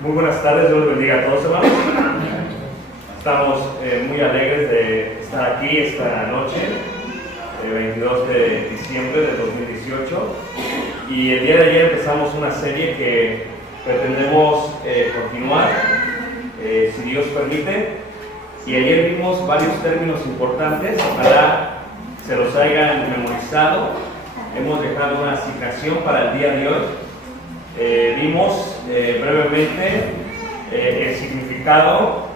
Muy buenas tardes, Dios los bendiga a todos, hermanos. Estamos muy alegres de estar aquí esta noche, 22 de diciembre de 2018. Y el día de ayer empezamos una serie que pretendemos continuar, si Dios permite. Y ayer vimos varios términos importantes, ojalá se los hayan memorizado. Hemos dejado una asignación para el día de hoy. Vimos brevemente el significado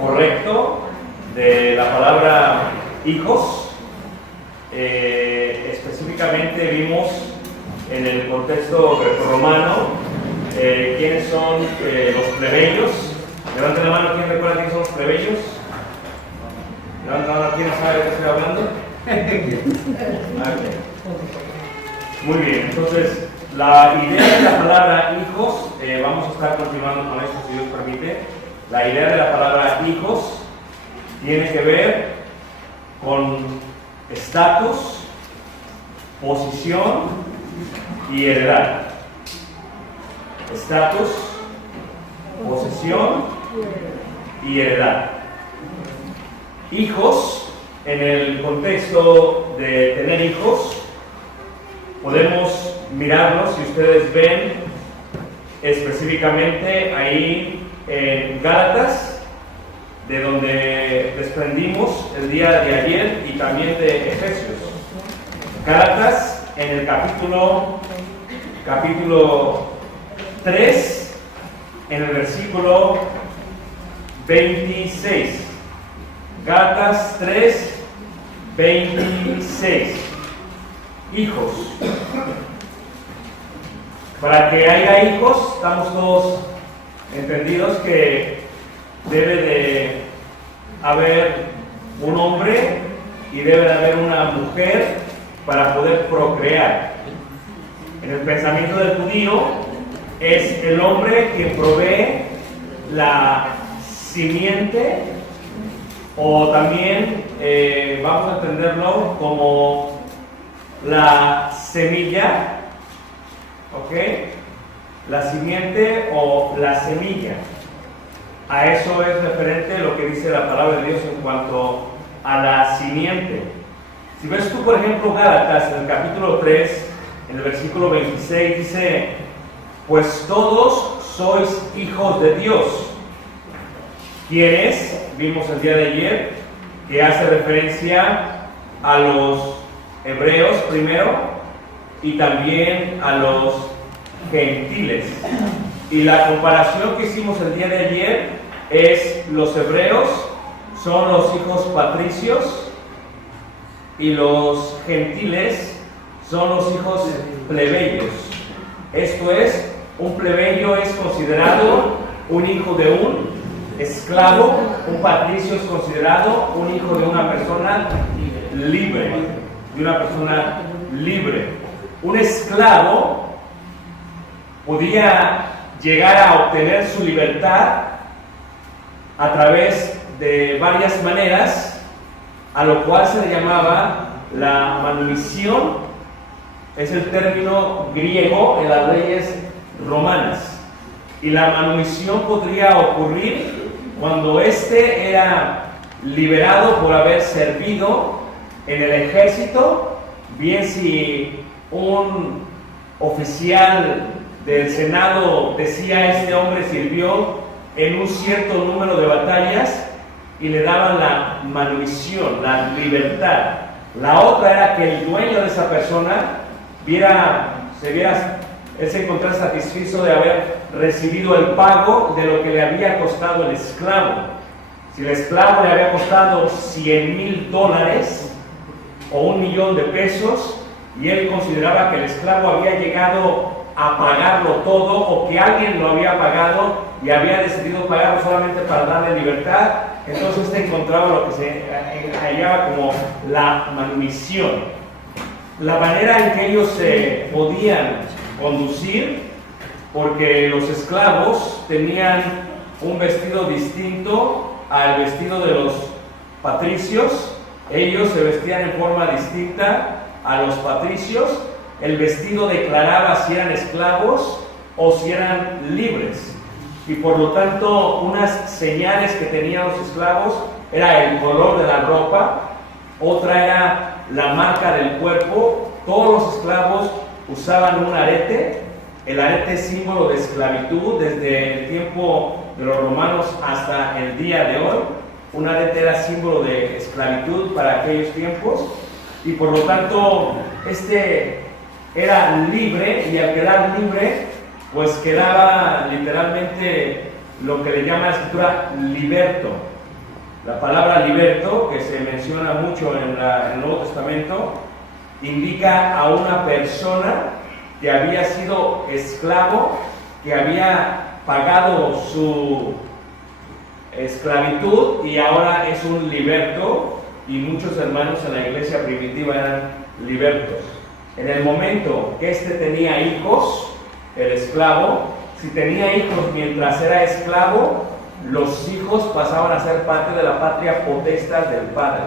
correcto de la palabra hijos. Específicamente vimos en el contexto grecorromano quiénes son los plebeyos. Levanten la mano, ¿quién recuerda quiénes son los plebeyos? Levanten la mano, ¿quién sabe de qué estoy hablando? Okay. Muy bien, entonces la idea de la palabra hijos, vamos a estar continuando con esto si Dios permite. La idea de la palabra hijos tiene que ver con estatus, posición y heredad. Estatus, posesión y heredad. Hijos, en el contexto de tener hijos, podemos mirarlos, si ustedes ven específicamente ahí en Gálatas, de donde desprendimos el día de ayer, y también de Efesios. Gálatas en el capítulo 3, en el versículo 26. Gálatas 3, 26. Hijos. Para que haya hijos, estamos todos entendidos que debe de haber un hombre y debe de haber una mujer para poder procrear. En el pensamiento del judío es el hombre quien provee la simiente, o también vamos a entenderlo como la semilla, ¿ok? La simiente o la semilla. A eso es referente lo que dice la palabra de Dios en cuanto a la simiente. Si ves tú, por ejemplo, Gálatas, en el capítulo 3, en el versículo 26, dice: pues todos sois hijos de Dios. ¿Quiénes? Vimos el día de ayer que hace referencia a los hebreos primero y también a los gentiles. Y la comparación que hicimos el día de ayer es: los hebreos son los hijos patricios y los gentiles son los hijos plebeyos. Esto es, un plebeyo es considerado un hijo de un esclavo, un patricio es considerado un hijo de una persona libre, Un esclavo podía llegar a obtener su libertad a través de varias maneras, a lo cual se le llamaba la manumisión. Es el término griego en las leyes romanas. Y la manumisión podría ocurrir cuando éste era liberado por haber servido en el ejército, bien si un oficial del Senado decía: este hombre sirvió en un cierto número de batallas, y le daban la manumisión, la libertad. La otra era que el dueño de esa persona él se encontrara satisfecho de haber recibido el pago de lo que le había costado el esclavo. Si el esclavo le había costado $100,000 o $1,000,000 de pesos, y él consideraba que el esclavo había llegado a pagarlo todo, o que alguien lo había pagado y había decidido pagarlo solamente para darle libertad, entonces encontraba lo que se hallaba como la manumisión. La manera en que ellos se podían conducir, porque los esclavos tenían un vestido distinto al vestido de los patricios. Ellos se vestían en forma distinta a los patricios. El vestido declaraba si eran esclavos o si eran libres, y por lo tanto unas señales que tenían los esclavos era el color de la ropa, otra era la marca del cuerpo. Todos los esclavos usaban un arete. El arete es símbolo de esclavitud desde el tiempo de los romanos hasta el día de hoy. Un arete era símbolo de esclavitud para aquellos tiempos, y por lo tanto era libre, y al quedar libre, pues quedaba literalmente lo que le llama la escritura liberto. La palabra liberto, que se menciona mucho en el Nuevo Testamento, indica a una persona que había sido esclavo, que había pagado su esclavitud y ahora es un liberto, y muchos hermanos en la iglesia primitiva eran libertos. En el momento que tenía hijos, el esclavo, si tenía hijos mientras era esclavo, los hijos pasaban a ser parte de la patria potestas del padre.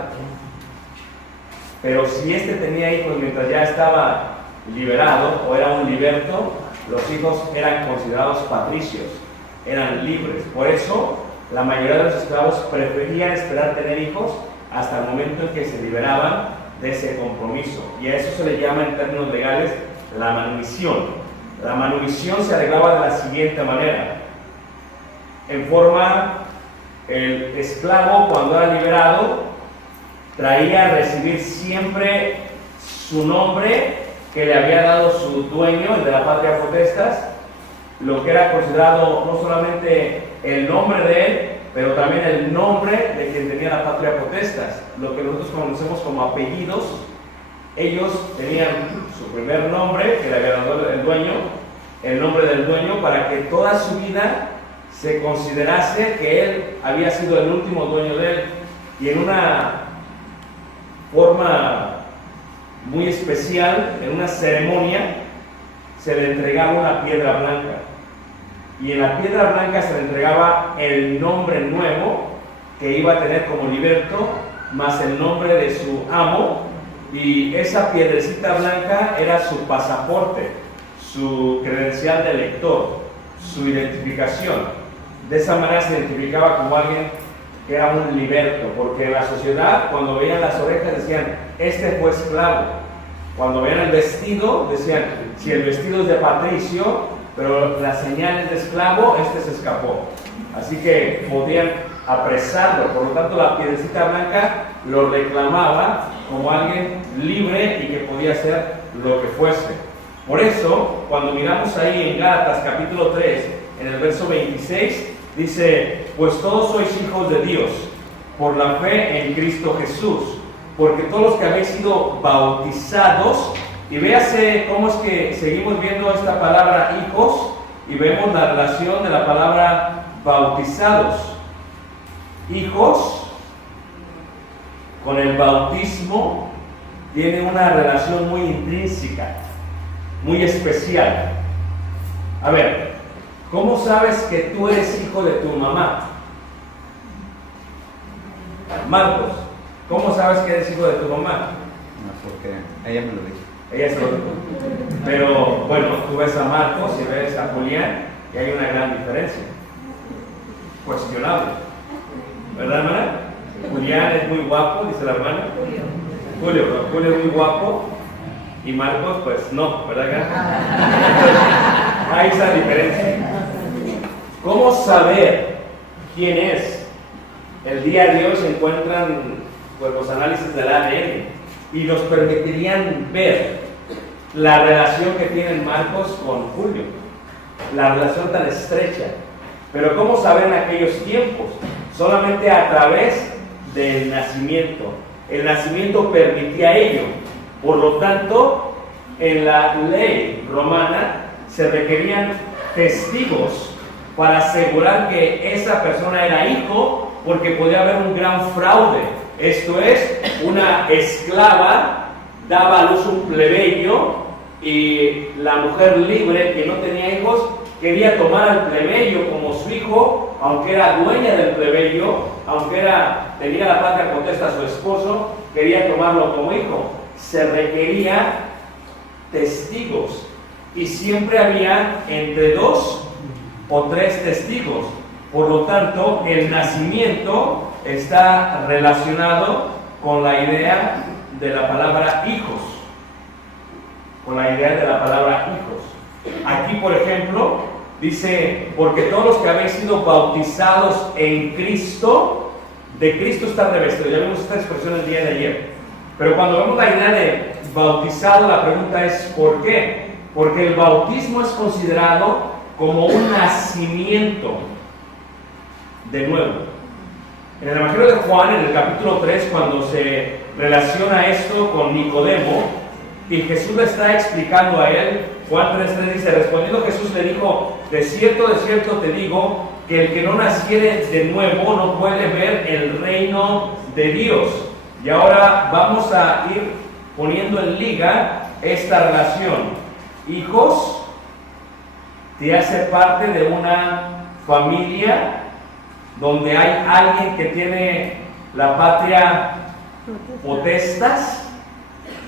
Pero si tenía hijos mientras ya estaba liberado o era un liberto, los hijos eran considerados patricios, eran libres. Por eso la mayoría de los esclavos preferían esperar tener hijos hasta el momento en que se liberaban de ese compromiso, y a eso se le llama en términos legales la manumisión. La manumisión se arreglaba de la siguiente manera: en forma, el esclavo, cuando era liberado, traía a recibir siempre su nombre que le había dado su dueño, el de la patria potestas, lo que era considerado no solamente el nombre de él, pero también el nombre de quien tenía la patria potestas, lo que nosotros conocemos como apellidos. Ellos tenían su primer nombre, que le había dado el dueño, el nombre del dueño, para que toda su vida se considerase que él había sido el último dueño de él. Y en una forma muy especial, en una ceremonia, se le entregaba una piedra blanca, y en la piedra blanca se le entregaba el nombre nuevo que iba a tener como liberto, más el nombre de su amo, y esa piedrecita blanca era su pasaporte, su credencial de lector, su identificación. De esa manera se identificaba como alguien que era un liberto, porque en la sociedad, cuando veían las orejas, decían: este fue esclavo. Cuando veían el vestido, decían: si el vestido es de patricio, pero las señales de esclavo, se escapó. Así que podían apresarlo. Por lo tanto, la piedrecita blanca lo reclamaba como alguien libre y que podía hacer lo que fuese. Por eso, cuando miramos ahí en Gálatas capítulo 3, en el verso 26, dice: pues todos sois hijos de Dios por la fe en Cristo Jesús, porque todos los que habéis sido bautizados. Y véase cómo es que seguimos viendo esta palabra hijos, y vemos la relación de la palabra bautizados. Hijos con el bautismo tiene una relación muy intrínseca, muy especial. A ver, ¿cómo sabes que tú eres hijo de tu mamá? Marcos, ¿cómo sabes que eres hijo de tu mamá? No, porque ella me lo dijo. Ella se lo dijo. Pero bueno, tú ves a Marcos y ves a Julián, y hay una gran diferencia. Cuestionable. ¿Verdad, hermana? Julián es muy guapo, dice la hermana. Julio es muy guapo. y Marcos, pues no, ¿verdad? Hay esa diferencia. ¿Cómo saber quién es? El día a día se encuentran pues, los análisis del ADN y nos permitirían ver la relación que tienen Marcos con Julio, la relación tan estrecha. Pero ¿cómo saber en aquellos tiempos? Solamente a través del nacimiento. El nacimiento permitía ello. Por lo tanto, en la ley romana se requerían testigos para asegurar que esa persona era hijo, porque podía haber un gran fraude. Esto es, una esclava daba a luz un plebeyo y la mujer libre que no tenía hijos quería tomar al plebeyo como su hijo, aunque era dueña del plebeyo, aunque tenía la patria potestad a su esposo, quería tomarlo como hijo. Se requería testigos y siempre había entre 2 o 3 testigos. Por lo tanto, el nacimiento está relacionado con la idea de la palabra hijos. Con la idea de la palabra hijos. Aquí, por ejemplo, dice, porque todos los que habéis sido bautizados en Cristo, de Cristo está revestido. Ya vimos esta expresión el día de ayer. Pero cuando vemos la idea de bautizado, la pregunta es ¿por qué? Porque el bautismo es considerado como un nacimiento de nuevo. En el Evangelio de Juan, en el capítulo 3, cuando se relaciona esto con Nicodemo, y Jesús le está explicando a él, Juan 3:3 dice, respondiendo Jesús le dijo, de cierto te digo, que el que no naciere de nuevo no puede ver el reino de Dios. Y ahora vamos a ir poniendo en liga esta relación. Hijos, te hace parte de una familia donde hay alguien que tiene la patria potestas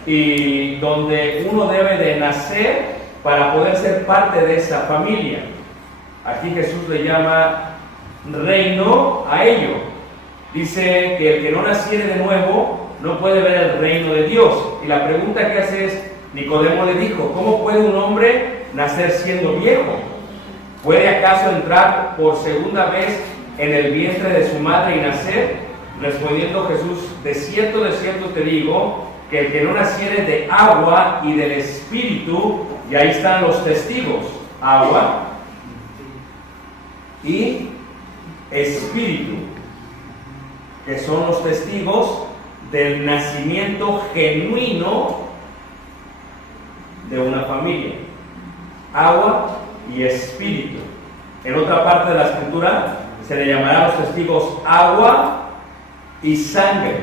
y donde uno debe de nacer para poder ser parte de esa familia. Aquí Jesús le llama reino a ello. Dice que el que no naciere de nuevo no puede ver el reino de Dios. Y la pregunta que hace es, Nicodemo le dijo, ¿cómo puede un hombre nacer siendo viejo? ¿Puede acaso entrar por segunda vez en el vientre de su madre y nacer? Respondiendo Jesús, de cierto te digo, que el que no naciere de agua y del Espíritu, y ahí están los testigos, agua y Espíritu, que son los testigos del nacimiento genuino de una familia. Agua y Espíritu. En otra parte de la Escritura se le llamará a los testigos agua y sangre,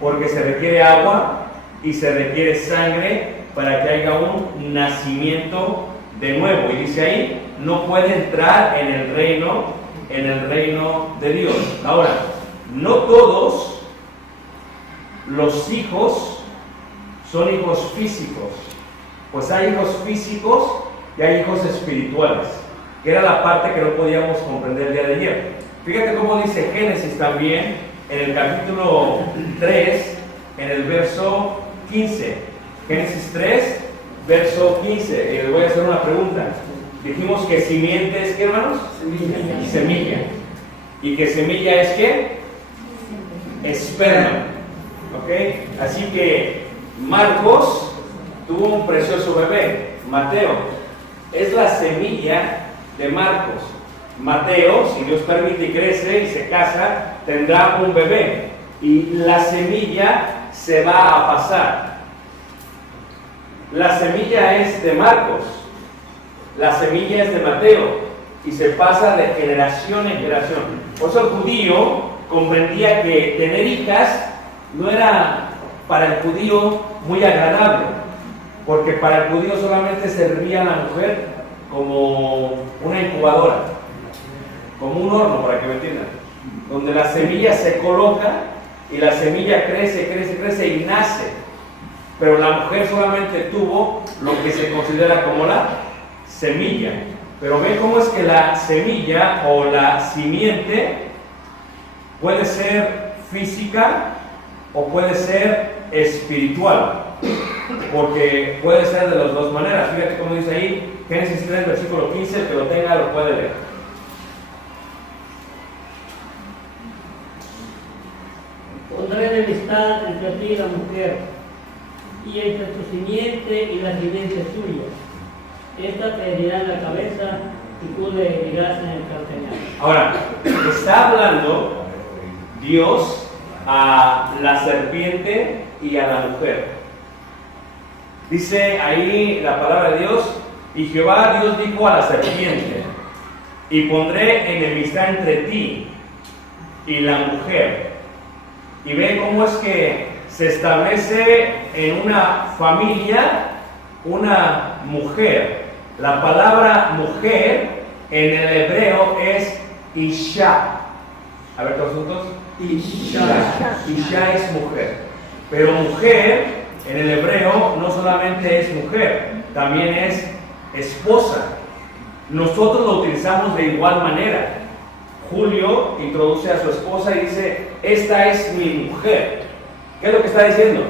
porque se requiere agua y se requiere sangre para que haya un nacimiento de nuevo. Y dice ahí, no puede entrar en el reino de Dios. Ahora, no todos los hijos son hijos físicos, pues hay hijos físicos y hay hijos espirituales, que era la parte que no podíamos comprender el día de ayer. Fíjate cómo dice Génesis también, en el capítulo 3, en el verso 15. Génesis 3, verso 15. Y les voy a hacer una pregunta. Dijimos que simiente es, ¿qué, hermanos? Semilla. ¿Y que semilla es qué? Esperma. ¿Ok? Así que Marcos tuvo un precioso bebé, Mateo. Es la semilla de Marcos. Mateo, si Dios permite y crece y se casa, tendrá un bebé. Y la semilla se va a pasar. La semilla es de Marcos. La semilla es de Mateo. Y se pasa de generación en generación. Por eso el judío comprendía que tener hijas no era para el judío muy agradable, porque para el judío solamente servía a la mujer como una incubadora, como un horno, para que me entiendan, donde la semilla se coloca y la semilla crece y nace, pero la mujer solamente tuvo lo que se considera como la semilla. Pero ve cómo es que la semilla o la simiente puede ser física o puede ser espiritual. porque puede ser de las dos maneras. Fíjate cómo dice ahí, Génesis 3, versículo 15, el que lo tenga lo puede leer. Pondré enemistad entre ti y la mujer, y entre tu simiente y la simiente suya. Esta te herirá en la cabeza y tú le herirás en el calcañar. Ahora, está hablando Dios a la serpiente y a la mujer. Dice ahí la palabra de Dios, y Jehová Dios dijo a la serpiente, y pondré enemistad entre ti y la mujer. Y ve cómo es que se establece en una familia una mujer. La palabra mujer en el hebreo es Isha. A ver todos juntos. Isha es mujer. Pero mujer en el hebreo no solamente es mujer, también es esposa. Nosotros lo utilizamos de igual manera. Julio introduce a su esposa y dice, esta es mi mujer. ¿Qué es lo que está diciendo?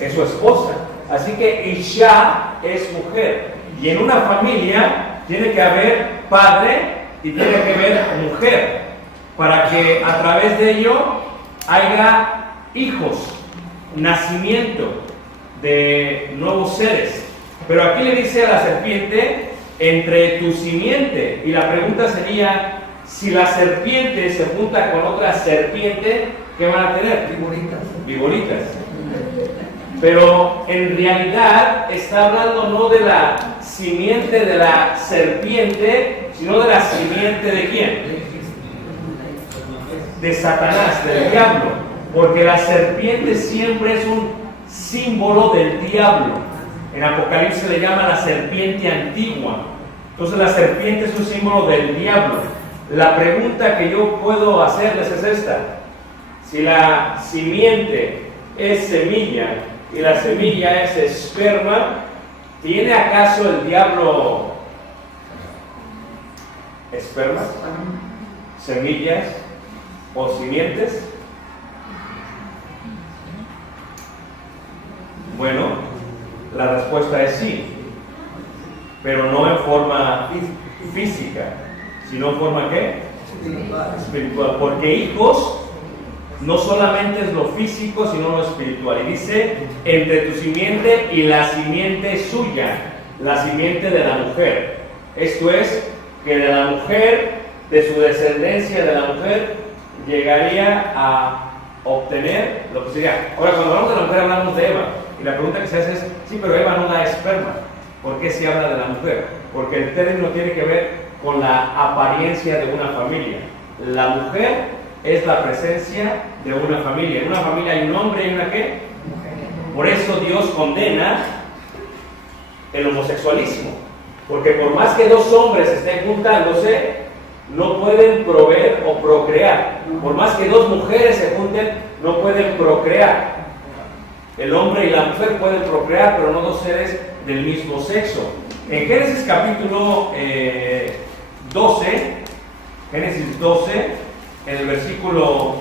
Es su esposa. Así que Isha es mujer. Y en una familia tiene que haber padre y tiene que haber mujer, para que a través de ello haya hijos, nacimiento de nuevos seres. Pero aquí le dice a la serpiente, entre tu simiente. Y la pregunta sería, si la serpiente se junta con otra serpiente, ¿qué van a tener? Viboritas. Pero en realidad está hablando no de la simiente de la serpiente, sino de la simiente de ¿quién? De Satanás, del diablo. Porque la serpiente siempre es un símbolo del diablo. En Apocalipsis le llama la serpiente antigua. Entonces la serpiente es un símbolo del diablo. La pregunta que yo puedo hacerles es esta: si la simiente es semilla y la semilla es esperma, ¿tiene acaso el diablo espermas, semillas o simientes? Bueno, la respuesta es sí, pero no en forma física, sino en forma ¿qué? Espiritual. Porque hijos no solamente es lo físico, sino lo espiritual. Y dice, entre tu simiente y la simiente suya, la simiente de la mujer. Esto es, que de la mujer, de su descendencia de la mujer, llegaría a obtener lo que sería. Ahora, cuando hablamos de la mujer, hablamos de Eva. Y la pregunta que se hace es, sí, pero Eva no da esperma. ¿Por qué se habla de la mujer? Porque el término tiene que ver con la apariencia de una familia. La mujer es la presencia de una familia. En una familia hay un hombre y una ¿qué? Por eso Dios condena el homosexualismo. Porque por más que dos hombres estén juntándose, no pueden proveer o procrear. Por más que dos mujeres se junten, no pueden procrear. El hombre y la mujer pueden procrear, pero no dos seres del mismo sexo. En Génesis capítulo 12, Génesis 12, en el versículo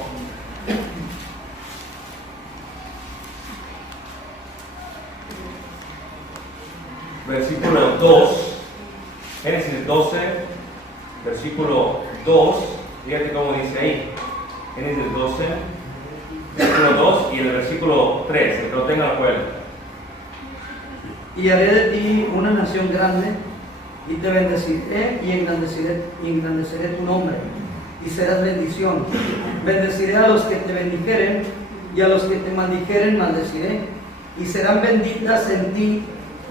2, Génesis 12, versículo 2, fíjate cómo dice ahí, Génesis 12, versículo 2 y el versículo 3, el que lo tenga lo puede. Y haré de ti una nación grande, y te bendeciré y engrandeceré tu nombre, y serás bendición. Bendeciré a los que te bendijeren, y a los que te maldijeren maldeciré, y serán benditas en ti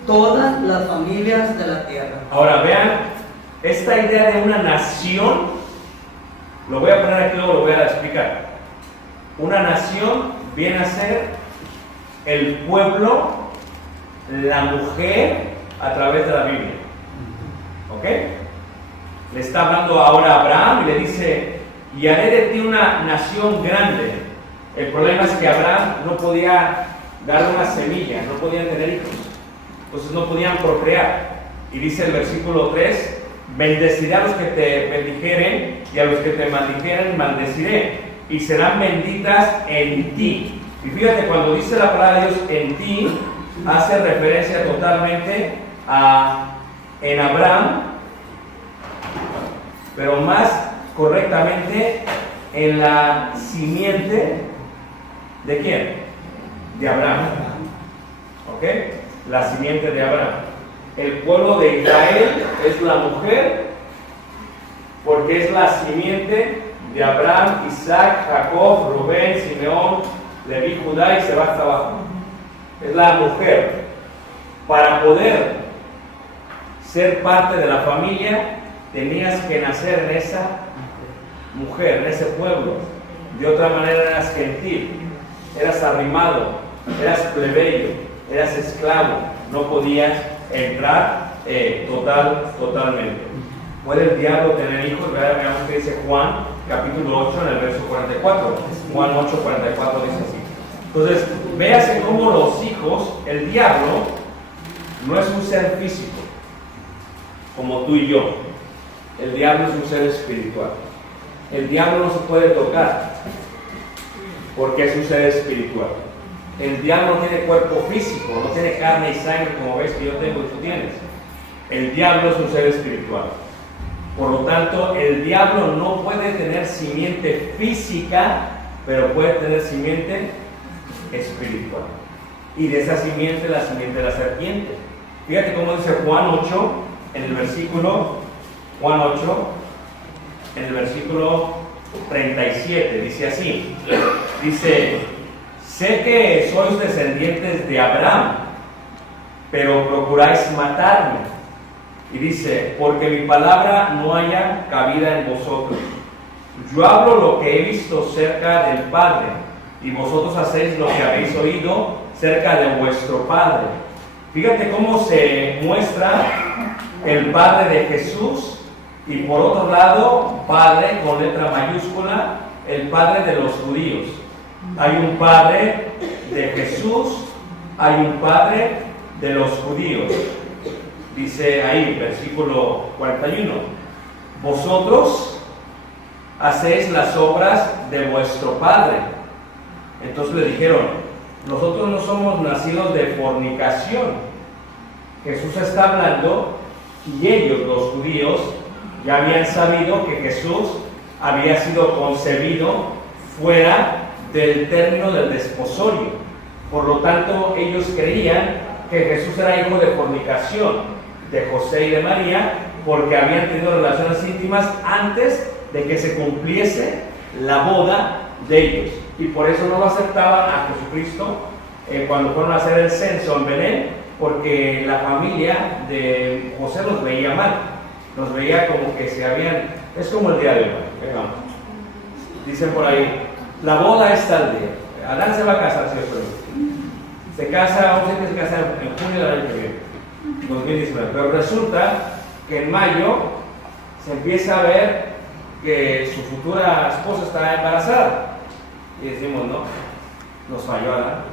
todas las familias de la tierra. Ahora vean, esta idea de una nación, lo voy a poner aquí, luego lo voy a explicar. Una nación viene a ser el pueblo, la mujer, a través de la Biblia. ¿Ok? Le está hablando ahora a Abraham y le dice, y haré de ti una nación grande. El problema es que Abraham no podía dar una semilla, no podían tener hijos, entonces no podían procrear. Y dice el versículo 3, bendeciré a los que te bendijeren y a los que te maldijeren maldeciré, y serán benditas en ti. Y fíjate, cuando dice la palabra de Dios en ti, hace referencia totalmente en Abraham, pero más correctamente en la simiente ¿de quién? De Abraham. ¿Ok? La simiente de Abraham. El pueblo de Israel es la mujer porque es la simiente de Abraham, Isaac, Jacob, Rubén, Simeón, Leví, Judá y se va hasta abajo. Es la mujer. Para poder ser parte de la familia tenías que nacer en esa mujer, en ese pueblo. De otra manera eras gentil, eras arrimado, eras plebeyo, eras esclavo, no podías entrar totalmente. ¿Puede el diablo tener hijos? Veamos que dice Juan, capítulo 8, en el verso 44. Juan 8, 44 dice así. Entonces, véase cómo los hijos, el diablo, no es un ser físico, como tú y yo. El diablo es un ser espiritual. El diablo no se puede tocar, porque es un ser espiritual. El diablo no tiene cuerpo físico, no tiene carne y sangre como ves que yo tengo y tú tienes. El diablo es un ser espiritual. Por lo tanto, el diablo no puede tener simiente física, pero puede tener simiente espiritual. Y de esa simiente, la simiente de la serpiente. Fíjate cómo dice Juan 8, en el versículo, Juan 8, en el versículo 37, dice así. Dice: sé que sois descendientes de Abraham, pero procuráis matarme. Y dice: porque mi palabra no haya cabida en vosotros. Yo hablo lo que he visto cerca del Padre, y vosotros hacéis lo que habéis oído cerca de vuestro Padre. Fíjate cómo se muestra el Padre de Jesús, y por otro lado, Padre con letra mayúscula, el Padre de los judíos. Hay un Padre de Jesús, hay un Padre de los judíos. Dice ahí, versículo 41, vosotros hacéis las obras de vuestro Padre. Entonces le dijeron: nosotros no somos nacidos de fornicación. Jesús está hablando, y ellos, los judíos, ya habían sabido que Jesús había sido concebido fuera del término del desposorio. Por lo tanto, ellos creían que Jesús era hijo de fornicación de José y de María, porque habían tenido relaciones íntimas antes de que se cumpliese la boda de ellos, y por eso no lo aceptaban a Jesucristo cuando fueron a hacer el censo en Belén, porque la familia de José los veía mal, los veía como que se habían, es como el día de hoy, vamos. Dicen por ahí: la boda es tal día, Adán se va a casar, ¿cierto? Se casa, vamos a decir que se casa en junio del año que viene, 2019, pero resulta que en mayo se empieza a ver que su futura esposa está embarazada, y decimos: no, nos falló Adán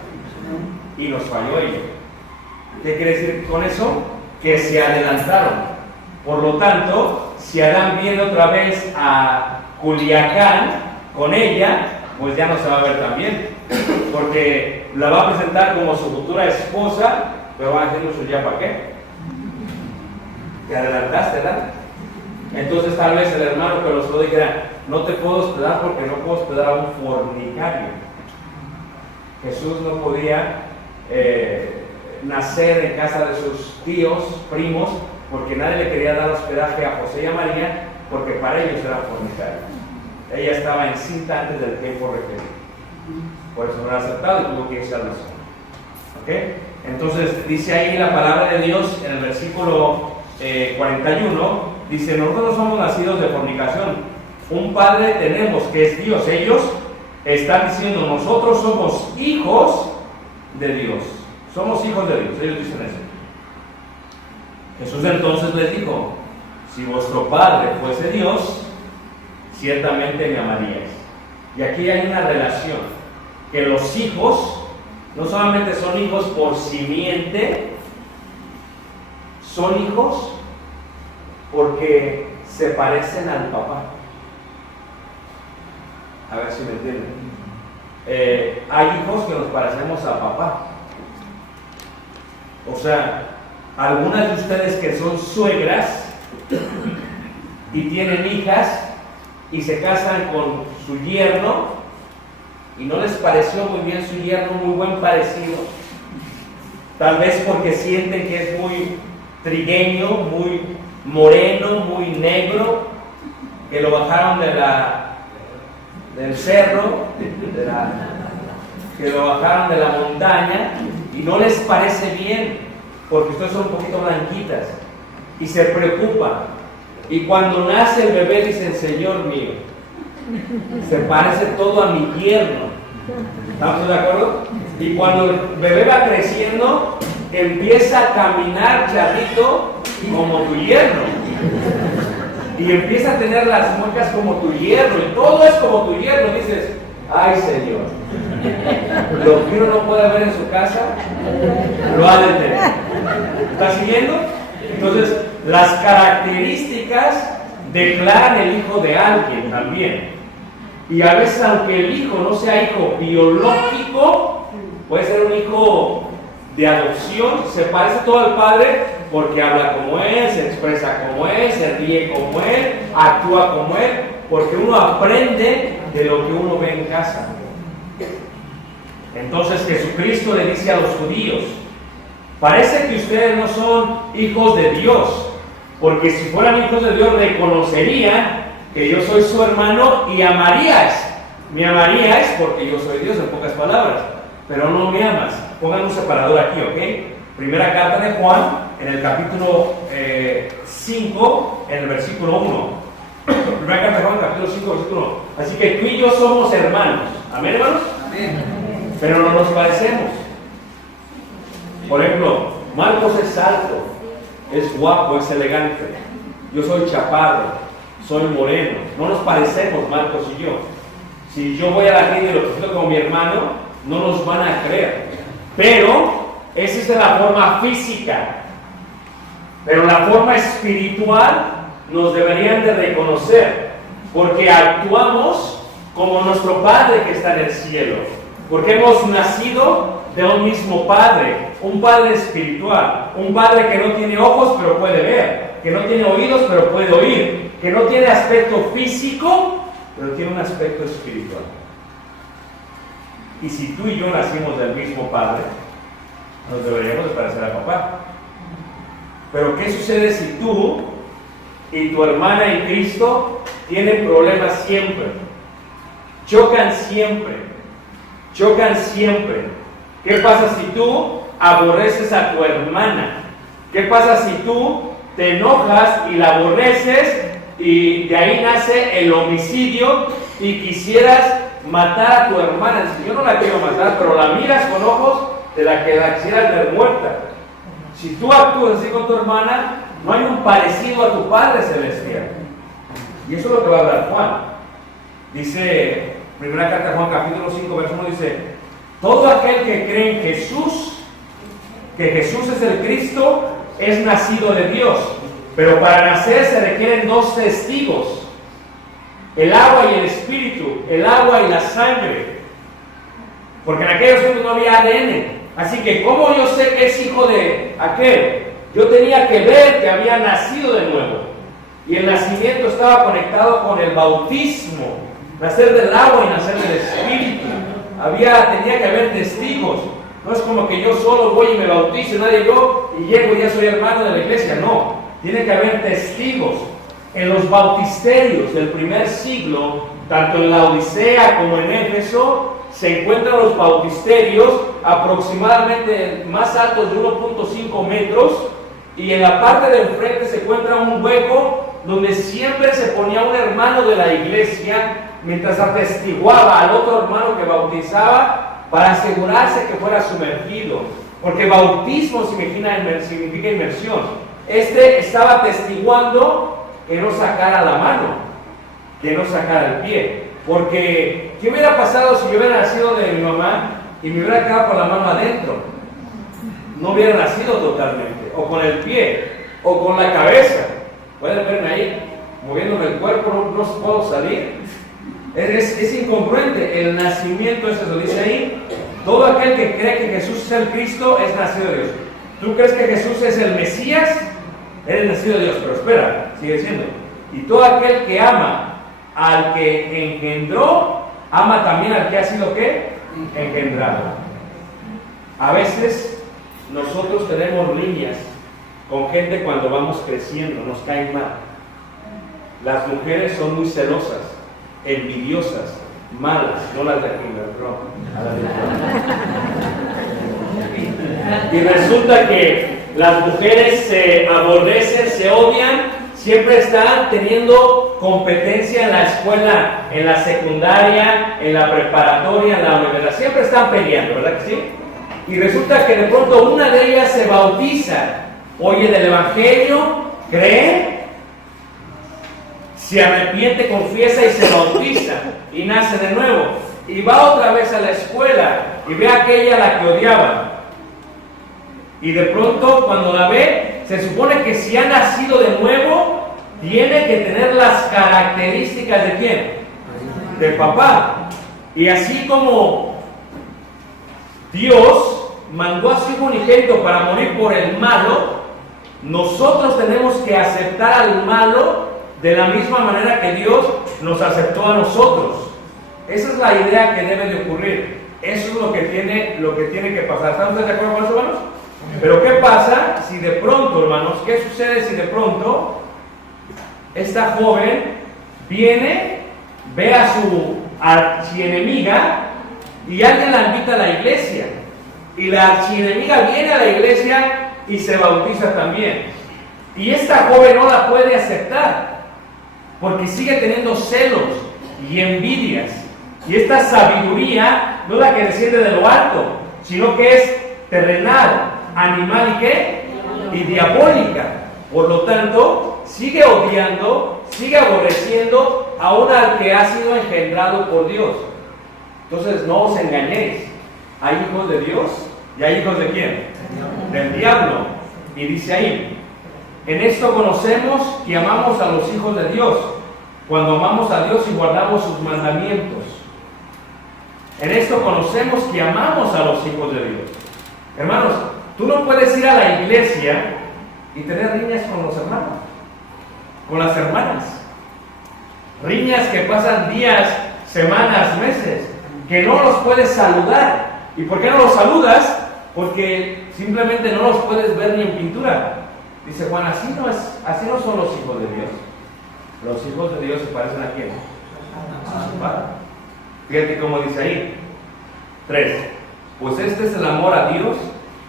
y nos falló ella. ¿Qué quiere decir con eso? Que se adelantaron. Por lo tanto, si Adán viene otra vez a Culiacán con ella, pues ya no se va a ver tan bien, porque la va a presentar como su futura esposa, pero va a decir: mucho ya para qué, te adelantaste, ¿verdad? Entonces tal vez el hermano que los lo dijera: no te puedo hospedar porque no puedo hospedar a un fornicario. Jesús no podía nacer en casa de sus tíos, primos, porque nadie le quería dar hospedaje a José y a María, porque para ellos era fornicario. Ella estaba encinta antes del tiempo requerido, por eso no era aceptado y tuvo que irse al mesón. ¿Ok? Entonces dice ahí la palabra de Dios en el versículo 41, dice: nosotros no somos nacidos de fornicación, un Padre tenemos que es Dios. Ellos están diciendo: nosotros somos hijos de Dios, somos hijos de Dios. Ellos dicen eso. Jesús entonces les dijo: si vuestro Padre fuese Dios, ciertamente me amaríais. Y aquí hay una relación, que los hijos no solamente son hijos por simiente, son hijos porque se parecen al papá. A ver si me entienden. Hay hijos que nos parecemos a papá. O sea, algunas de ustedes que son suegras y tienen hijas y se casan con su yerno y no les pareció muy bien su yerno, muy buen parecido, tal vez porque sienten que es muy trigueño, muy moreno, muy negro, que lo bajaron del cerro, que lo bajaron de la montaña y no les parece bien porque ustedes son un poquito blanquitas y se preocupan. Y cuando nace el bebé dicen, Señor mío, se parece todo a mi yerno. ¿Estamos de acuerdo? Y cuando el bebé va creciendo, empieza a caminar charrito como tu yerno. Y empieza a tener las muecas como tu yerno. Y todo es como tu yerno. Dices, ay Señor, lo que uno no puede ver en su casa, lo ha de tener. ¿Está siguiendo? Entonces, las características declaran el hijo de alguien también. Y a veces, aunque el hijo no sea hijo biológico, puede ser un hijo de adopción, se parece todo al padre porque habla como él, se expresa como él, se ríe como él, actúa como él, porque uno aprende de lo que uno ve en casa. Entonces Jesucristo le dice a los judíos, parece que ustedes no son hijos de Dios, porque si fueran hijos de Dios reconocerían que yo soy su hermano y amarías. Me amarías porque yo soy Dios, en pocas palabras, pero no me amas. Pongan un separador aquí, ¿ok? Primera carta de Juan, en el capítulo 5, en el versículo 1. Primera carta de Juan, capítulo 5, versículo 1. Así que tú y yo somos hermanos. ¿Amén, hermanos? Amén. Pero no nos parecemos. Por ejemplo, Marcos es alto, es guapo, es elegante. Yo soy chaparro, soy moreno. No nos parecemos, Marcos y yo. Si yo voy a la gente y lo presento como mi hermano, no nos van a creer. Pero esa es de la forma física. Pero la forma espiritual nos deberían de reconocer, porque actuamos como nuestro Padre que está en el cielo. Porque hemos nacido de un mismo Padre, un Padre espiritual, un Padre que no tiene ojos pero puede ver, que no tiene oídos pero puede oír, que no tiene aspecto físico pero tiene un aspecto espiritual. Y si tú y yo nacimos del mismo Padre, nos deberíamos de parecer a papá. Pero ¿qué sucede si tú y tu hermana en Cristo tienen problemas siempre? Chocan siempre. Chocan siempre. ¿Qué pasa si tú aborreces a tu hermana? ¿Qué pasa si tú te enojas y la aborreces y de ahí nace el homicidio y quisieras matar a tu hermana? Dices, yo no la quiero matar, pero la miras con ojos de la que la quisieras ver muerta. Si tú actúas así con tu hermana, no hay un parecido a tu Padre Celestial. Y eso es lo que va a hablar Juan. Dice, primera carta de Juan, capítulo 5, verso 1, dice, todo aquel que cree en Jesús, que Jesús es el Cristo, es nacido de Dios. Pero para nacer se requieren dos testigos, el agua y el espíritu, el agua y la sangre. Porque en aquellos tiempos no había ADN. Así que, ¿cómo yo sé que es hijo de aquel? Yo tenía que ver que había nacido de nuevo. Y el nacimiento estaba conectado con el bautismo. Nacer del agua y nacer del espíritu. Tenía que haber testigos. No es como que yo solo voy y me bautizo, nadie yo, y llego y ya soy hermano de la iglesia. No, tiene que haber testigos. En los bautisterios del primer siglo, tanto en la Odisea como en Éfeso, se encuentran los bautisterios aproximadamente más altos de 1.5 metros, y en la parte del frente se encuentra un hueco donde siempre se ponía un hermano de la iglesia mientras atestiguaba al otro hermano que bautizaba para asegurarse que fuera sumergido, porque bautismo significa inmersión. Este estaba atestiguando que no sacara la mano, que no sacara el pie, porque ¿qué hubiera pasado si yo hubiera nacido de mi mamá y me hubiera quedado con la mano adentro? No hubiera nacido totalmente, o con el pie, o con la cabeza. Pueden verme ahí, moviéndome el cuerpo, no puedo salir. Es incongruente. El nacimiento, eso lo dice ahí. Todo aquel que cree que Jesús es el Cristo es nacido de Dios. ¿Tú crees que Jesús es el Mesías? Eres nacido de Dios, pero espera, sigue diciendo. Y todo aquel que ama al que engendró, ama también al que ha sido ¿qué? Engendrado. A veces nosotros tenemos líneas con gente cuando vamos creciendo, nos caen mal. Las mujeres son muy celosas, envidiosas, malas, no las de aquí, y resulta que las mujeres se aborrecen, se odian, siempre están teniendo competencia en la escuela, en la secundaria, en la preparatoria, en la universidad, siempre están peleando, ¿verdad que sí? Y resulta que de pronto una de ellas se bautiza, oye del Evangelio, cree, se arrepiente, confiesa y se bautiza y nace de nuevo y va otra vez a la escuela y ve a aquella a la que odiaba. Y de pronto cuando la ve, se supone que si ha nacido de nuevo, tiene que tener las características de ¿quién? De papá. Y así como Dios mandó a su Hijo unigénito para morir por el malo, nosotros tenemos que aceptar al malo de la misma manera que Dios nos aceptó a nosotros. Esa es la idea que debe de ocurrir. Eso es lo que tiene que pasar. ¿Están ustedes de acuerdo con eso, hermanos? Pero ¿qué pasa si de pronto, hermanos? ¿Qué sucede si de pronto esta joven viene, ve a su archienemiga y alguien la invita a la iglesia? Y la archienemiga viene a la iglesia y se bautiza también. Y esta joven no la puede aceptar porque sigue teniendo celos y envidias. Y esta sabiduría no es la que desciende de lo alto, sino que es terrenal, animal y ¿qué? Y diabólica. Por lo tanto, sigue odiando, sigue aborreciendo aún al que ha sido engendrado por Dios. Entonces no os engañéis. Hay hijos de Dios y hay hijos de ¿quién? Del diablo. Y dice ahí: en esto conocemos que amamos a los hijos de Dios, cuando amamos a Dios y guardamos sus mandamientos. En esto conocemos que amamos a los hijos de Dios. Hermanos, tú no puedes ir a la iglesia y tener riñas con los hermanos, con las hermanas. Riñas que pasan días, semanas, meses, que no los puedes saludar. ¿Y por qué no los saludas? Porque simplemente no los puedes ver ni en pintura. Dice Juan, así no son los hijos de Dios. Los hijos de Dios se parecen a ¿quién? A su Padre. Fíjate cómo dice ahí. 3. Pues este es el amor a Dios,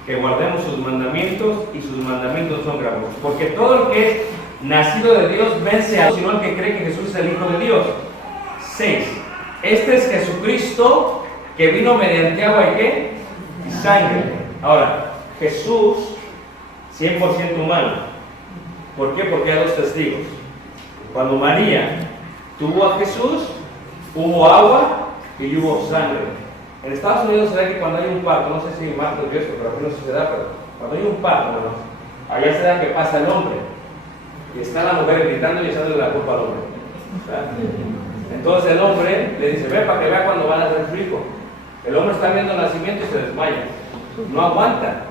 que guardemos sus mandamientos, y sus mandamientos son gravosos. Porque todo el que es nacido de Dios vence a Dios, sino el que cree que Jesús es el Hijo de Dios. 6. Este es Jesucristo, que vino mediante agua y ¿qué? Y sangre. Ahora, Jesús 100% humano. ¿Por qué? Porque hay dos testigos. Cuando María tuvo a Jesús, hubo agua y hubo sangre. En Estados Unidos se da que cuando hay un parto, no sé si Marta vio esto, pero aquí no se da, pero cuando hay un parto, bueno, allá se da que pasa el hombre y está la mujer gritando y echándole la culpa al hombre. ¿Verdad? Entonces el hombre le dice: ve para que vea cuando van a hacer su hijo. El hombre está viendo el nacimiento y se desmaya, no aguanta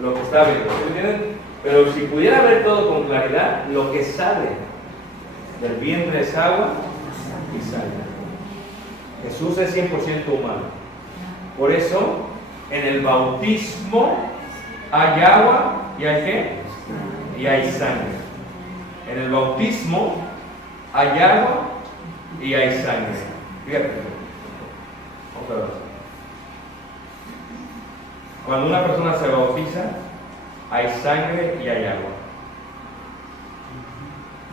lo que está viendo, ¿entienden? Pero si pudiera ver todo con claridad, lo que sale del vientre es agua y sangre. Jesús es 100% humano. Por eso, en el bautismo hay agua y hay ¿qué? Y hay sangre. En el bautismo hay agua y hay sangre. Fíjate. Vamos a ver. Cuando una persona se bautiza, hay sangre y hay agua.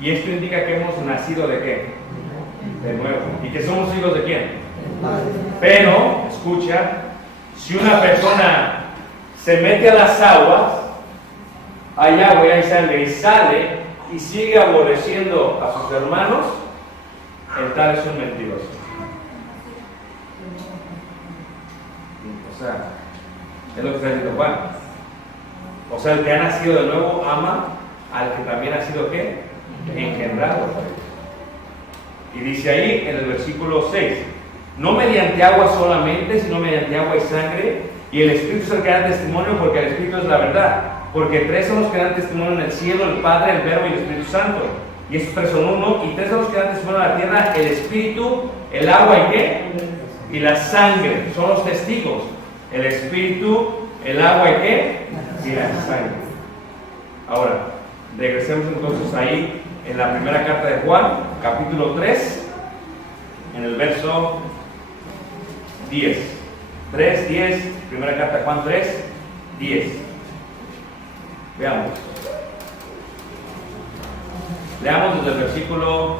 Y esto indica que hemos nacido ¿de qué? De nuevo. ¿Y que somos hijos de quién? Pero, escucha, si una persona se mete a las aguas, hay agua y hay sangre, y sale y sigue aborreciendo a sus hermanos, el tal es un mentiroso. O sea, es lo que está diciendo Juan. O sea, el que ha nacido de nuevo ama al que también ha sido ¿qué? Engendrado. Y dice ahí en el versículo 6: no mediante agua solamente, sino mediante agua y sangre, y el Espíritu es el que da testimonio, porque el Espíritu es la verdad. porque tres son los que dan testimonio en el cielo, el Padre, el Verbo y el Espíritu Santo. Y esos tres son uno, y tres son los que dan testimonio en la tierra, el Espíritu, el agua y ¿qué? Y la sangre, son los testigos. El Espíritu, el agua y ¿qué? Y la sangre. Ahora, regresemos entonces ahí en la primera carta de Juan, capítulo 3, en el verso 10. 3, 10, primera carta de Juan 3, 10. Veamos. Leamos desde el versículo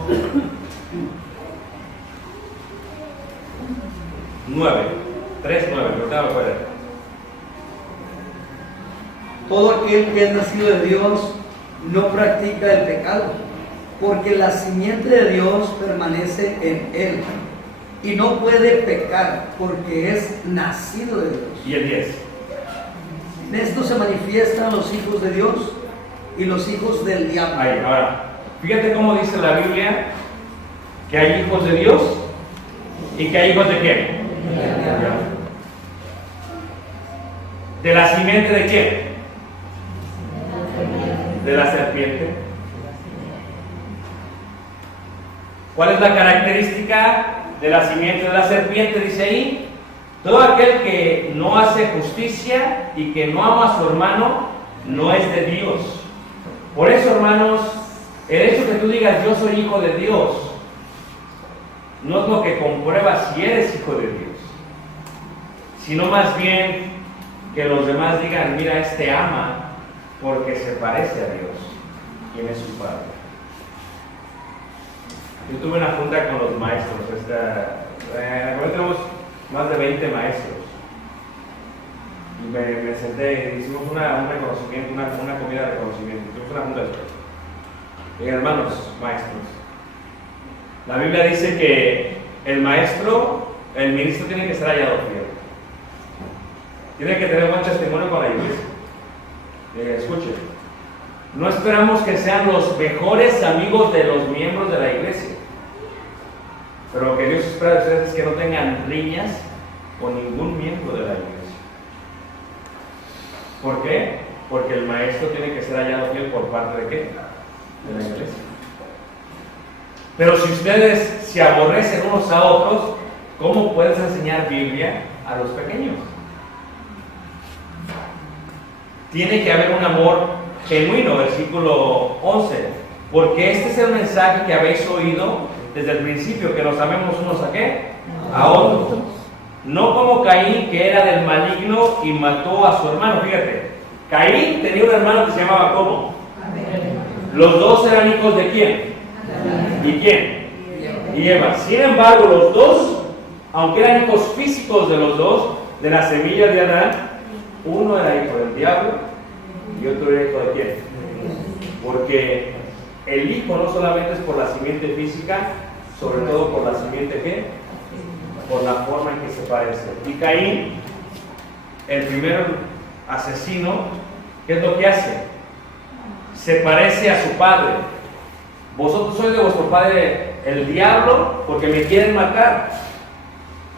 9. 3, 9, ahorita lo voy a leer. Todo aquel que es nacido de Dios no practica el pecado, porque la simiente de Dios permanece en él y no puede pecar porque es nacido de Dios. Y el 10. En esto se manifiestan los hijos de Dios y los hijos del diablo. Ahí, ahora, fíjate cómo dice la Biblia que hay hijos de Dios y que hay hijos de qué. ¿De la simiente de quién? De la serpiente. ¿Cuál es la característica de la simiente de la serpiente? Dice ahí, todo aquel que no hace justicia y que no ama a su hermano no es de Dios. Por eso, hermanos, el hecho que tú digas yo soy hijo de Dios no es lo que comprueba si eres hijo de Dios, sino más bien que los demás digan, mira, este ama porque se parece a Dios, quien es su Padre. Yo tuve una junta con los maestros, hoy tenemos más de 20 maestros, y me senté, hicimos un reconocimiento, una comida de reconocimiento, tuvimos una junta después. Y hermanos, maestros, la Biblia dice que el maestro, el ministro tiene que ser hallado fiel, tiene que tener buen testimonio con la iglesia. Escuchen, no esperamos que sean los mejores amigos de los miembros de la iglesia, pero lo que Dios espera de ustedes es que no tengan riñas con ningún miembro de la iglesia. ¿Por qué? Porque el maestro tiene que ser hallado fiel por parte de ¿qué? De la iglesia. Pero si ustedes se aborrecen unos a otros, ¿cómo puedes enseñar Biblia a los pequeños? Tiene que haber un amor genuino, versículo 11, porque este es el mensaje que habéis oído desde el principio, que nos amemos unos a ¿qué? A otros. No como Caín, que era del maligno y mató a su hermano. Fíjate, Caín tenía un hermano que se llamaba ¿cómo? Los dos eran hijos de ¿quién? ¿Y quién? Y Eva. Sin embargo, los dos, aunque eran hijos físicos de los dos, de la semilla de Adán, uno era hijo del diablo y otro era hijo de quién. Porque el hijo no solamente es por la simiente física, sobre todo por la simiente ¿qué? Por la forma en que se parece. Y Caín, el primer asesino, ¿qué es lo que hace? Se parece a su padre. Vosotros sois de vuestro padre el diablo porque me quieren matar.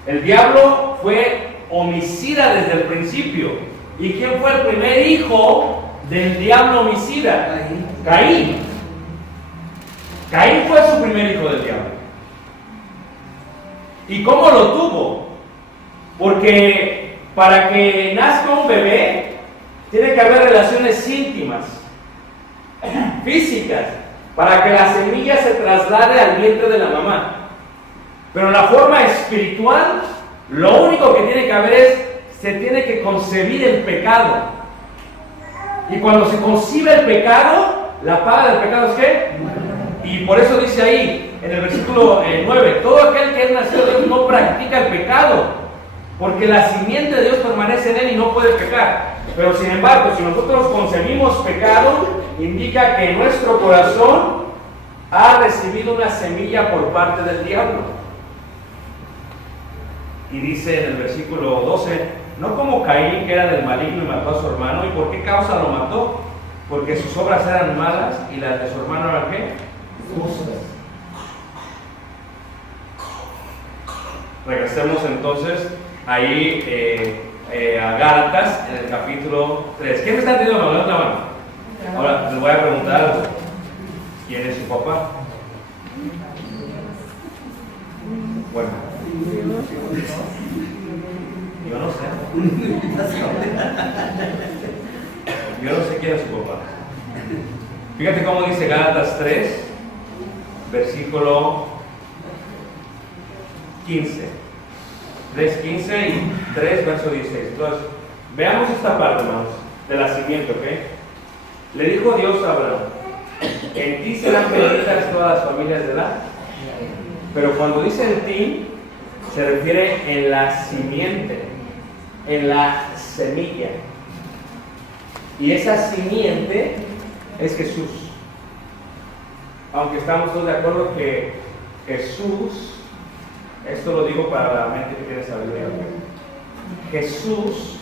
El diablo fue homicida desde el principio. ¿Y quién fue el primer hijo del diablo homicida? Caín. Caín fue su primer hijo del diablo. ¿Y cómo lo tuvo? Porque para que nazca un bebé tiene que haber relaciones íntimas, físicas, para que la semilla se traslade al vientre de la mamá. Pero en la forma espiritual, lo único que tiene que haber es, se tiene que concebir el pecado. Y cuando se concibe el pecado, la paga del pecado es ¿qué? Y por eso dice ahí, en el versículo 9, todo aquel que es nacido de Dios no practica el pecado, porque la simiente de Dios permanece en él y no puede pecar. Pero sin embargo, si nosotros concebimos pecado, indica que nuestro corazón ha recibido una semilla por parte del diablo. Y dice en el versículo 12, no como Caín, que era del maligno y mató a su hermano. ¿Y por qué causa lo mató? Porque sus obras eran malas y las de su hermano eran ¿qué? Justas. Regresemos entonces ahí a Gálatas en el capítulo 3. ¿Quién me está entendiendo? Levanta la mano. Ahora les voy a preguntar algo. ¿Quién es su papá? Bueno, yo no sé. Yo no sé quién es su papá. Fíjate cómo dice Gálatas 3, versículo 15. 3:15 y 3, verso 16. Entonces, veamos esta parte, hermanos, de la simiente, ¿ok? Le dijo Dios a Abraham: en ti serán benditas todas las familias de la. Pero cuando dice en ti, se refiere en la simiente, en la semilla. Y esa simiente es Jesús. Aunque estamos todos de acuerdo que Jesús, esto lo digo para la mente que tiene sabiduría, Jesús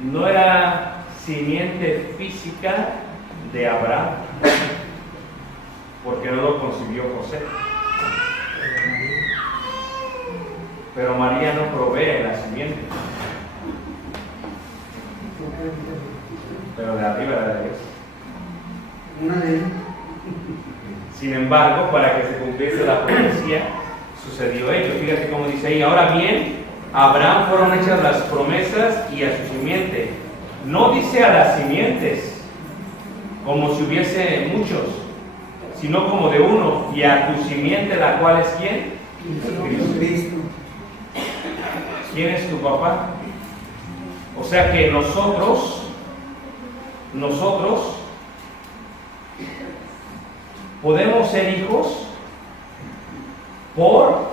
no era simiente física de Abraham, porque no lo concibió José. Pero María no provee la simiente, pero de arriba era de Dios. Una de ellas. Sin embargo, para que se cumpliese la profecía, sucedió ello. Fíjate cómo dice ahí: ahora bien, a Abraham fueron hechas las promesas y a su simiente. No dice a las simientes, como si hubiese muchos, sino como de uno, y a tu simiente, la cual es ¿quién? Cristo. ¿Quién es tu papá? O sea que nosotros podemos ser hijos por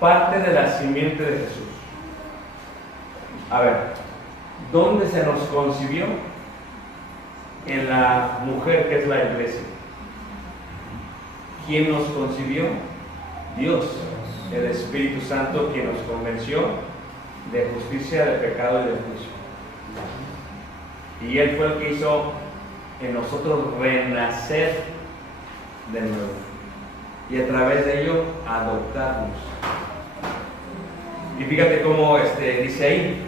parte de la simiente de Jesús. A ver, ¿dónde se nos concibió? En la mujer que es la iglesia. ¿Quién nos concibió? Dios, el Espíritu Santo, quien nos convenció de justicia, de pecado y de juicio. Y Él fue el que hizo en nosotros renacer de nuevo. Y a través de ello, adoptarnos. Y fíjate cómo dice ahí.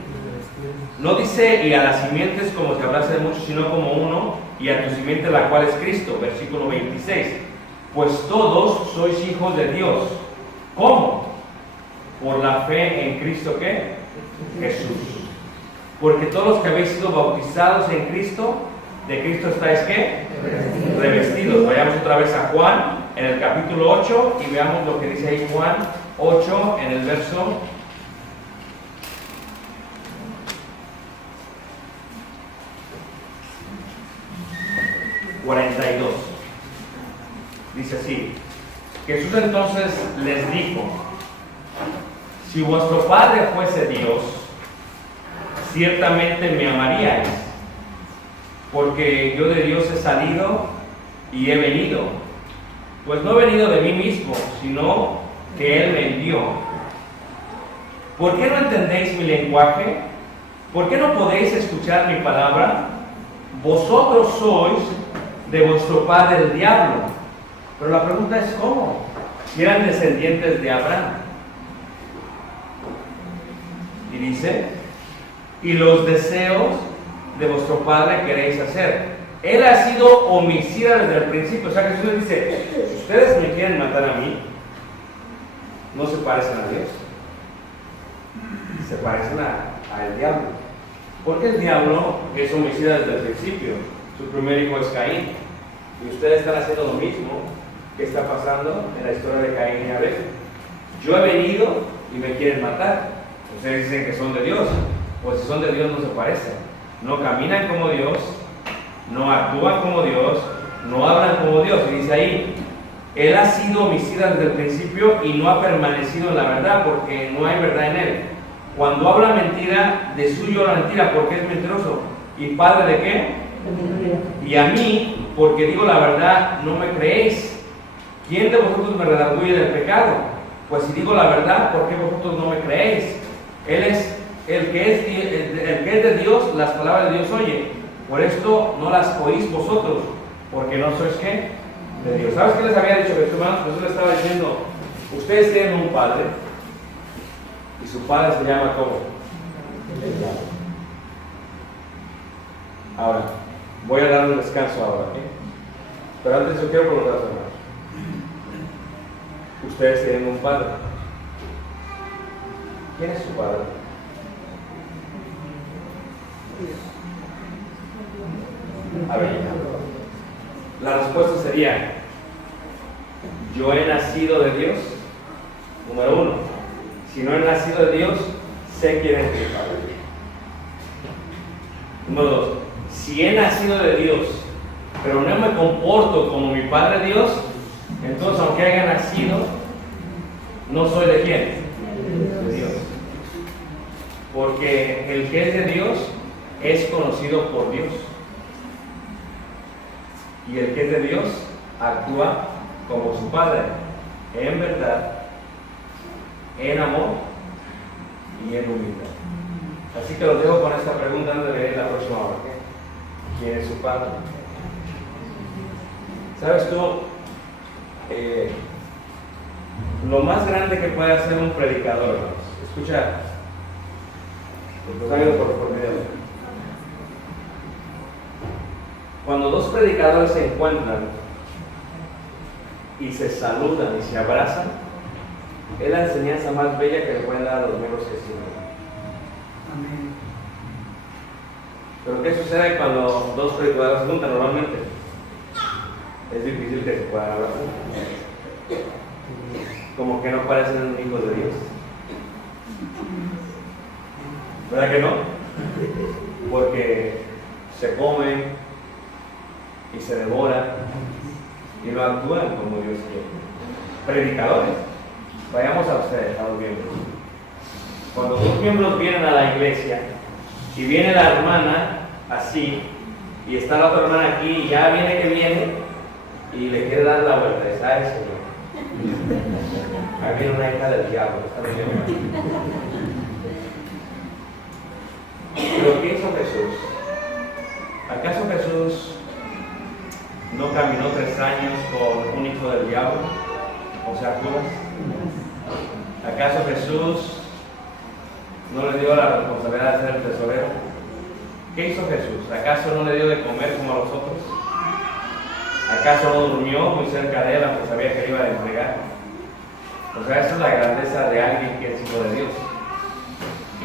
No dice y a las simientes como si hablase de muchos, sino como uno, y a tu simiente la cual es Cristo. Versículo 26. Pues todos sois hijos de Dios. ¿Cómo? Por la fe en Cristo, ¿qué? Jesús. Porque todos los que habéis sido bautizados en Cristo, de Cristo estáis ¿qué? Revestidos. Vayamos otra vez a Juan en el capítulo 8 y veamos lo que dice ahí Juan 8 en el verso 42. Dice así: Jesús entonces les dijo: si vuestro Padre fuese Dios, ciertamente me amaríais, porque yo de Dios he salido y he venido. Pues no he venido de mí mismo, sino que Él me envió. ¿Por qué no entendéis mi lenguaje? ¿Por qué no podéis escuchar mi palabra? Vosotros sois de vuestro padre el diablo. Pero la pregunta es ¿cómo? Si eran descendientes de Abraham. Y dice: y los deseos de vuestro padre queréis hacer. Él ha sido homicida desde el principio. O sea que Jesús dice: si ustedes me quieren matar a mí, no se parecen a Dios, se parecen al diablo. Porque el diablo es homicida desde el principio. Su primer hijo es Caín. Y ustedes están haciendo lo mismo que está pasando en la historia de Caín y Abel. Yo he venido y me quieren matar. Ustedes dicen que son de Dios. Pues si son de Dios no se parecen. No caminan como Dios, no actúan como Dios, no hablan como Dios. Y dice ahí: Él ha sido homicida desde el principio y no ha permanecido en la verdad, porque no hay verdad en Él. Cuando habla mentira, de suyo la mentira, porque es mentiroso. ¿Y padre de qué? Y a mí, porque digo la verdad, no me creéis. ¿Quién de vosotros me redarguye del pecado? Pues si digo la verdad, ¿por qué vosotros no me creéis? Él es el que es de Dios, las palabras de Dios oye. Por esto no las oís vosotros, porque no sois ¿qué? De Dios. ¿Sabes qué les había dicho? Hermanos, Jesús les estaba diciendo: ustedes tienen un padre, y su padre se llama ¿cómo? Ahora, voy a dar un descanso ahora, ¿ok? Pero antes yo quiero preguntar a su hermano. Ustedes tienen un padre. ¿Quién es su padre? A ver, la respuesta sería: yo he nacido de Dios. Número uno, si no he nacido de Dios, sé quién es mi padre. Número dos, si he nacido de Dios, pero no me comporto como mi Padre Dios, entonces aunque haya nacido, no soy de quién, de Dios. Porque el que es de Dios es conocido por Dios. Y el que es de Dios actúa como su Padre, en verdad, en amor y en humildad. Así que los dejo con esta pregunta antes de leer la próxima hora. ¿Quién es su Padre? ¿Sabes tú? Lo más grande que puede hacer un predicador, hermanos, escuchar, los amigos por video. Cuando dos predicadores se encuentran y se saludan y se abrazan, es la enseñanza más bella que le pueden dar a los miembros que sirven. Amén. Pero ¿qué sucede cuando dos predicadores se juntan normalmente? Es difícil que se puedan abrazar. Como que no parecen hijos de Dios. ¿Verdad que no? Porque se comen y se devoran y no actúan como Dios quiere. Predicadores, vayamos a ustedes, a los miembros. Cuando dos miembros vienen a la iglesia y viene la hermana así y está la otra hermana aquí y ya viene que viene y le quiere dar la vuelta, y ¿sabes, Señor? Aquí viene una hija del diablo, está bien. Pero ¿qué hizo Jesús? ¿Acaso Jesús no caminó 3 años con un hijo del diablo? O sea, Judas. ¿Acaso Jesús no le dio la responsabilidad de ser el tesorero? ¿Qué hizo Jesús? ¿Acaso no le dio de comer como a los otros? ¿Acaso no durmió muy cerca de él aunque sabía que le iba a entregar? O sea, esa es la grandeza de alguien que es hijo de Dios.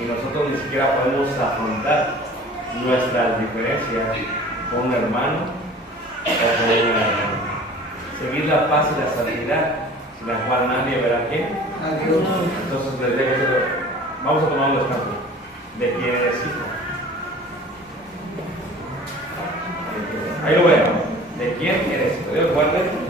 Y nosotros ni siquiera podemos afrontar nuestras diferencias con un hermano o con una hermana. Seguir la paz y la santidad, sin la cual nadie verá quién. Adiós. Entonces, vamos a tomar un descanso. ¿De quién eres hijo? Ahí lo veo. ¿De quién eres hijo? Dios guarde.